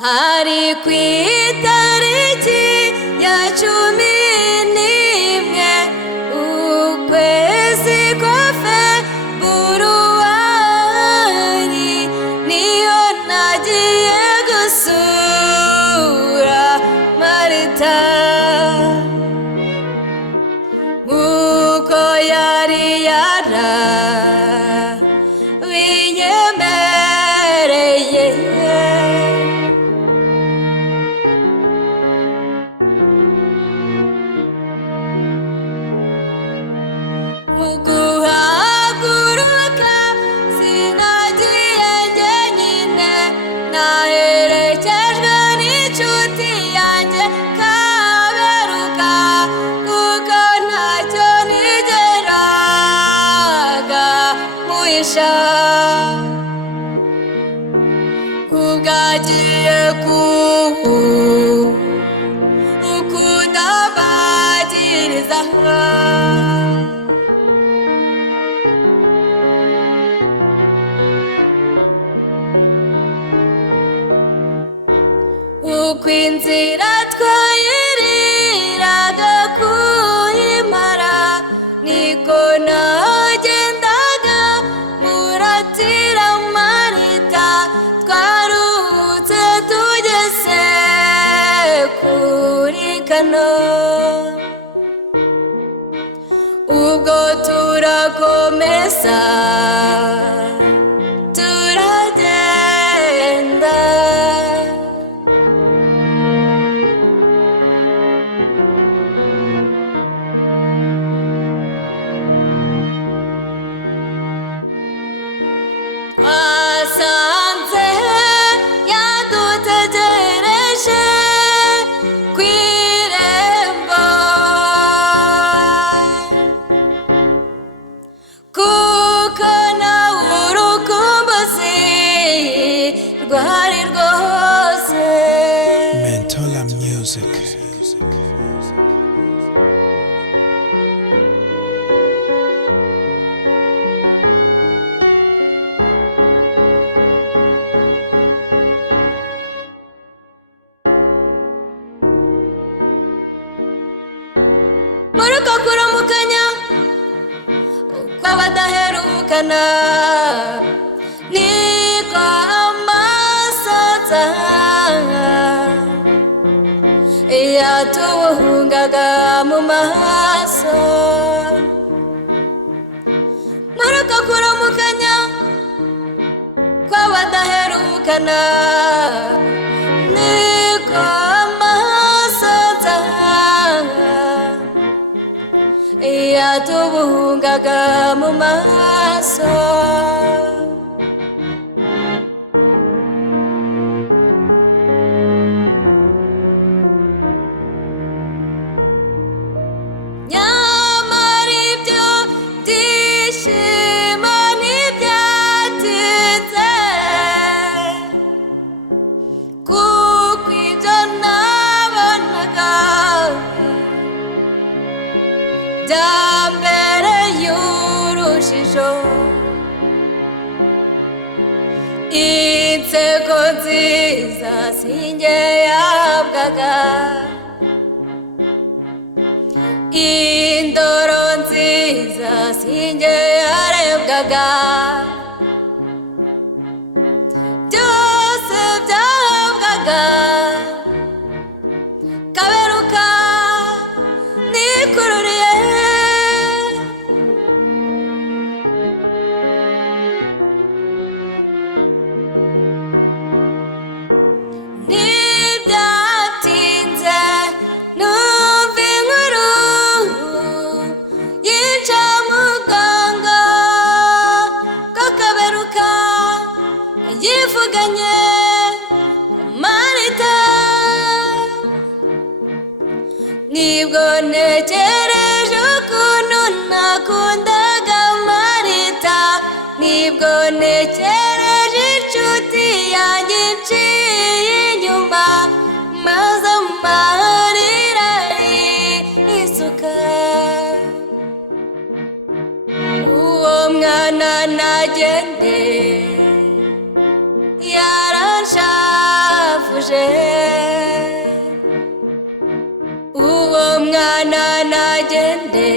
hari ku itariki ya 11 ukwezi kwa Februari, niyo nagiye gusura Marita nk'uko yari yarabinyemereye. Guhaguruka sinagiye njyenyine, naherekejwe n'inshuti yanjye Kaberuka, kuko ntacyo nigeraga muhisha. Ubwagiye ukundabagiriza uko inzira twayiriraga kuyimara, niko nagendaga muratira Marita, twaruhutse tugeze kuri Kano, ubwo turakomeza turagenda. Twasanze yadutegereje ku irembo, kuko nawe urukumbuzi rwari rwose. Mentola Music. Muri uko kuramukanya kw'abadaherukana, niko amasaza yatuhungaga mu maso. Muri uko kuramukanya kw'abadaherukana, niko amasaza yatuhungaga mu maso. Nyamara ibyo byishimo ntibyatinze, kuko ibyo nabonaga byambereye urujijo. Inseko nziza sinjye yabwaga, indoro nziza sinjye yarebwaga, byose byahabwaga Kaberuka nikururiye. Ntibyatinze numva inkuru y'incamugongo ko Kaberuka yivuganye Marita, nibwo ntekereje ukuntu nakundaga Marita, nibwo ntekereje inshuti yanjye nciye inyuma, maze amarira arisuka. Uwo mwana nagende yaranshavuye, uje uwo mwana nagende